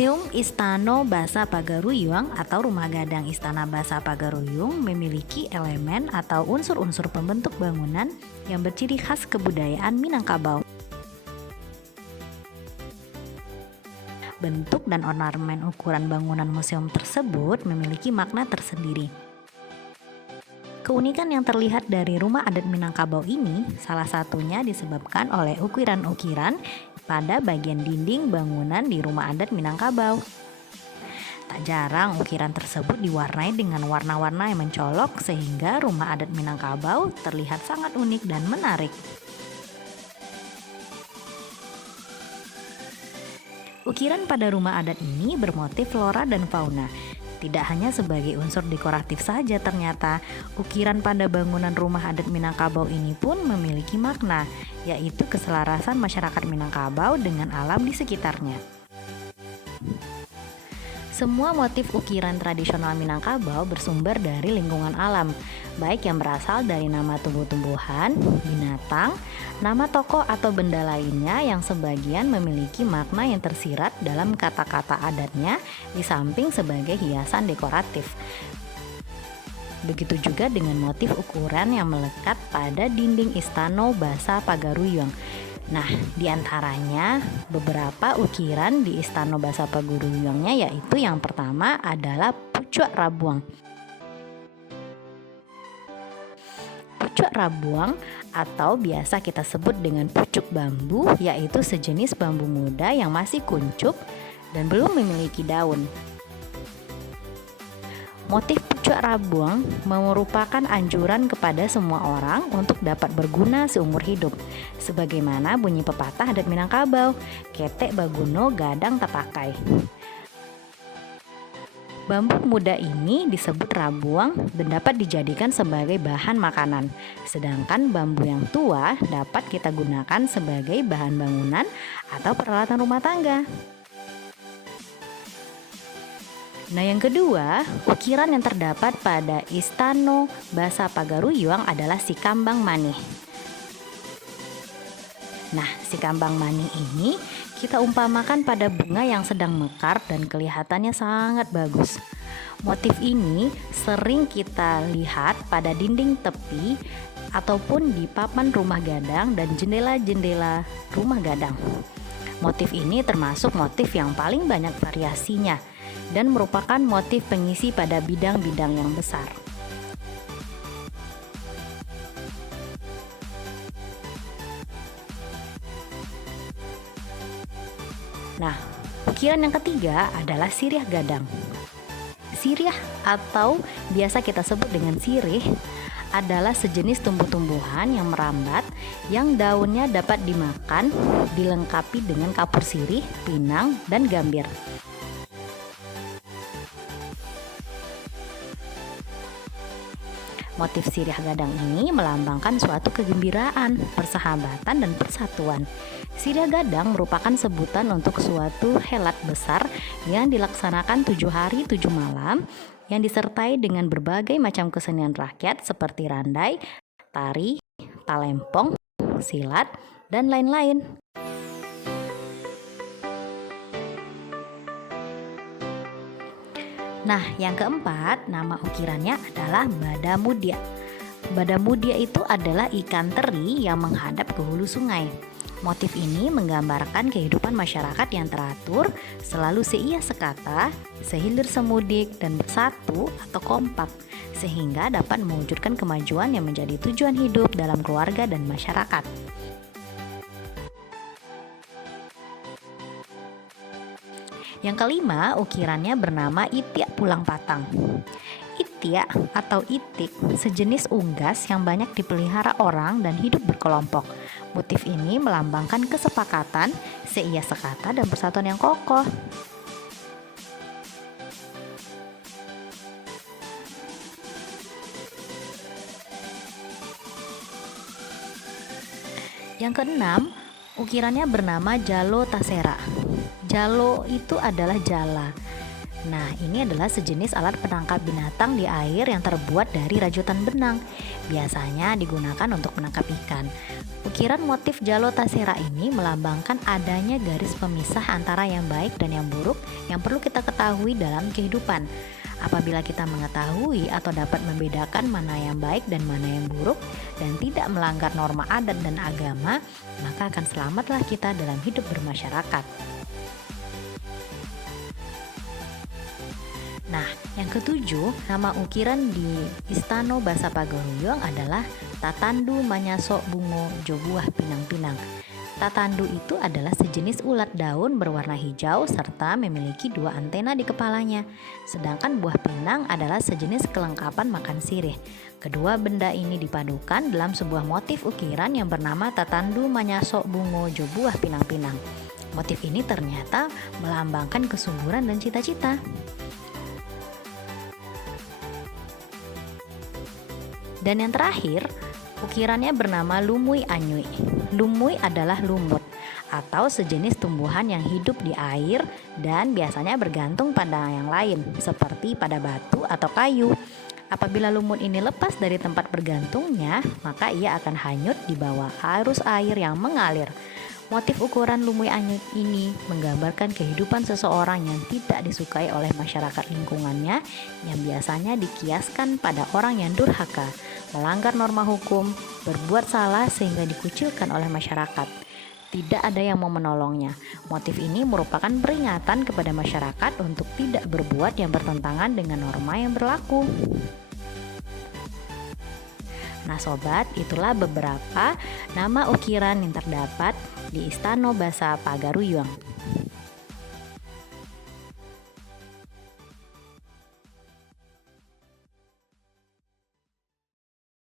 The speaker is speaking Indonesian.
Museum Istana Basa Pagaruyung atau Rumah Gadang Istana Basa Pagaruyung memiliki elemen atau unsur-unsur pembentuk bangunan yang berciri khas kebudayaan Minangkabau. Bentuk dan ornamen ukuran bangunan museum tersebut memiliki makna tersendiri. Keunikan yang terlihat dari rumah adat Minangkabau ini salah satunya disebabkan oleh ukiran-ukiran pada bagian dinding bangunan di rumah adat Minangkabau. Tak jarang ukiran tersebut diwarnai dengan warna-warna yang mencolok sehingga rumah adat Minangkabau terlihat sangat unik dan menarik. Ukiran pada rumah adat ini bermotif flora dan fauna. Tidak hanya sebagai unsur dekoratif saja ternyata, ukiran pada bangunan rumah adat Minangkabau ini pun memiliki makna, yaitu keselarasan masyarakat Minangkabau dengan alam di sekitarnya. Semua motif ukiran tradisional Minangkabau bersumber dari lingkungan alam, baik yang berasal dari nama tumbuh-tumbuhan, binatang, nama tokoh atau benda lainnya yang sebagian memiliki makna yang tersirat dalam kata-kata adatnya di samping sebagai hiasan dekoratif. Begitu juga dengan motif ukuran yang melekat pada dinding Istana Basa Pagaruyung. Nah, diantaranya beberapa ukiran di Istana Basa Pagaruyungnya yaitu yang pertama adalah pucuk rabuang. Pucuk rabuang atau biasa kita sebut dengan pucuk bambu yaitu sejenis bambu muda yang masih kuncup dan belum memiliki daun. Motif pucuk rabuang merupakan anjuran kepada semua orang untuk dapat berguna seumur hidup. Sebagaimana bunyi pepatah adat Minangkabau, ketek baguno gadang tapakai. Bambu muda ini disebut rabuang dan dapat dijadikan sebagai bahan makanan. Sedangkan bambu yang tua dapat kita gunakan sebagai bahan bangunan atau peralatan rumah tangga. Nah, yang kedua, ukiran yang terdapat pada Istana Basa Pagaruyung adalah si kambang manih. Nah, si kambang manih ini kita umpamakan pada bunga yang sedang mekar dan kelihatannya sangat bagus. Motif ini sering kita lihat pada dinding tepi ataupun di papan rumah gadang dan jendela-jendela rumah gadang. Motif ini termasuk motif yang paling banyak variasinya dan merupakan motif pengisi pada bidang-bidang yang besar. Nah, ukiran yang ketiga adalah sirih gadang. Sirih atau biasa kita sebut dengan sirih adalah sejenis tumbuh-tumbuhan yang merambat yang daunnya dapat dimakan, dilengkapi dengan kapur sirih, pinang, dan gambir. Motif sirih gadang ini melambangkan suatu kegembiraan, persahabatan, dan persatuan. Sirih gadang merupakan sebutan untuk suatu helat besar yang dilaksanakan 7 hari 7 malam yang disertai dengan berbagai macam kesenian rakyat seperti randai, tari, talempong, silat, dan lain-lain. Nah, yang keempat, nama ukirannya adalah Badamudia. Badamudia itu adalah ikan teri yang menghadap ke hulu sungai. Motif ini menggambarkan kehidupan masyarakat yang teratur, selalu seia sekata, sehilir semudik, dan bersatu atau kompak, sehingga dapat mewujudkan kemajuan yang menjadi tujuan hidup dalam keluarga dan masyarakat. Yang kelima, ukirannya bernama Itiak Pulang Patang. Itiak atau itik sejenis unggas yang banyak dipelihara orang dan hidup berkelompok. Motif ini melambangkan kesepakatan, seia sekata, dan persatuan yang kokoh. Yang keenam, ukirannya bernama Jalo Tasera. Jalo itu adalah jala. Nah, ini adalah sejenis alat penangkap binatang di air yang terbuat dari rajutan benang. Biasanya digunakan untuk menangkap ikan. Ukiran motif Jalotasera ini melambangkan adanya garis pemisah antara yang baik dan yang buruk yang perlu kita ketahui dalam kehidupan. Apabila kita mengetahui atau dapat membedakan mana yang baik dan mana yang buruk dan tidak melanggar norma adat dan agama, maka akan selamatlah kita dalam hidup bermasyarakat. Nah, yang ketujuh, nama ukiran di Istana Basa Pagaruyung adalah Tatandu Manyaso Bungo Jobuah Pinang-pinang. Tatandu itu adalah sejenis ulat daun berwarna hijau serta memiliki dua antena di kepalanya. Sedangkan buah pinang adalah sejenis kelengkapan makan sirih. Kedua benda ini dipadukan dalam sebuah motif ukiran yang bernama Tatandu Manyaso Bungo Jobuah Pinang-pinang. Motif ini ternyata melambangkan kesuburan dan cita-cita. Dan yang terakhir, ukirannya bernama Lumui Anyui. Lumui adalah lumut atau sejenis tumbuhan yang hidup di air dan biasanya bergantung pada yang lain, seperti pada batu atau kayu. Apabila lumut ini lepas dari tempat bergantungnya, maka ia akan hanyut di bawah arus air yang mengalir. Motif ukuran Lumui Anyui ini menggambarkan kehidupan seseorang yang tidak disukai oleh masyarakat lingkungannya, yang biasanya dikiaskan pada orang yang durhaka, melanggar norma hukum, berbuat salah sehingga dikucilkan oleh masyarakat. Tidak ada yang mau menolongnya. Motif ini merupakan peringatan kepada masyarakat untuk tidak berbuat yang bertentangan dengan norma yang berlaku. Nah sobat, itulah beberapa nama ukiran yang terdapat di Istana Basa Pagaruyung.